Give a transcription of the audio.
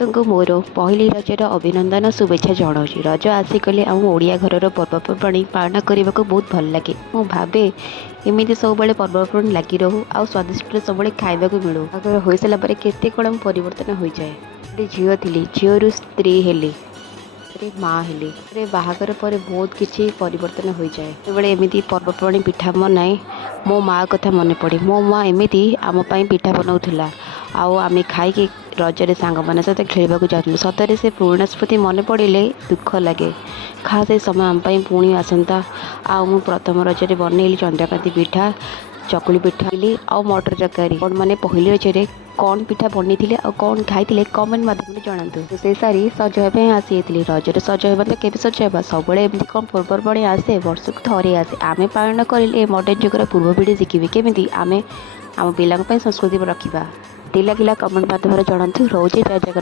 ସମସ୍ତଙ୍କୁ ମୋର ପହିଲି ରଜର ଅଭିନନ୍ଦନ ଶୁଭେଚ୍ଛା ଜଣାଉଛି। ରଜ ଆସିଗଲେ ଆମ ଓଡ଼ିଆ ଘରର ପର୍ବପର୍ବାଣି ପାଳନ କରିବାକୁ ବହୁତ ଭଲ ଲାଗେ। ମୁଁ ଭାବେ ଏମିତି ସବୁବେଳେ ପର୍ବପର୍ବାଣି ଲାଗି ରହୁ ଆଉ ସ୍ୱାଦିଷ୍ଟ ସବୁବେଳେ ଖାଇବାକୁ ମିଳୁ। ବାହାଘର ହୋଇସାରିଲା ପରେ କେତେ କ'ଣ ପରିବର୍ତ୍ତନ ହୋଇଯାଏ। ଗୋଟେ ଝିଅ ଥିଲି, ଝିଅରୁ ସ୍ତ୍ରୀ ହେଲି, ମା ହେଲି। ବାହାଘର ପରେ ବହୁତ କିଛି ପରିବର୍ତ୍ତନ ହୋଇଯାଏ। ଯେତେବେଳେ ଏମିତି ପର୍ବପର୍ବାଣି ପିଠା ବନାଏ ମୋ ମାଆ କଥା ମନେ ପଡ଼େ। ମୋ ମାଆ ଏମିତି ଆମ ପାଇଁ ପିଠା ବନାଉଥିଲା ଆଉ ଆମେ ଖାଇକି ରଜରେ ସାଙ୍ଗମାନଙ୍କ ସହିତ ଖେଳିବାକୁ ଯାଉଥିଲୁ। ସତରେ ସେ ପୁରୁଣା ସ୍ମୃତି ମନେ ପଡ଼ିଲେ ଦୁଃଖ ଲାଗେ। ଖାସ୍ ସେ ସମୟ ଆମ ପାଇଁ ପୁଣି ଆସନ୍ତା। ଆଉ ମୁଁ ପ୍ରଥମ ରଜରେ ବନେଇଲି ଚନ୍ଦ୍ରକାନ୍ତି ପିଠା, ଚକୁଳି ପିଠା ଆଉ ମଟର ତରକାରୀ। ଆପଣମାନେ ପହିଲି ରଜରେ କ'ଣ ପିଠା ବନେଇଥିଲେ ଆଉ କ'ଣ ଖାଇଥିଲେ କମେଣ୍ଟ ମାଧ୍ୟମରେ ଜଣାନ୍ତୁ। ରୋଷେଇ ସାରି ସଜ ହେବା ପାଇଁ ଆସିଯାଇଥିଲି। ରଜରେ ସଜ ହେବା ତ କେବେ ସଜ ହେବା, ସବୁବେଳେ ଏମିତି କ'ଣ ପର୍ବପର୍ବାଣି ଆସେ, ବର୍ଷକୁ ଥରେ ଆସେ। ଆମେ ପାଳନ କରିଲେ ଏ ମଡ଼ର୍ଣ୍ଣ ଯୁଗର ପୂର୍ବ ପିଢ଼ି ଶିଖିବେ କେମିତି ଆମେ ଆମ ପିଲାଙ୍କ ପାଇଁ ସଂସ୍କୃତି ରଖିବା। ଲାଗିଲା କମେଣ୍ଟ ମାଧ୍ୟମରେ ଜଣାନ୍ତୁ। ରହୁଛି ଜୟ ଜଗନ୍ନାଥ।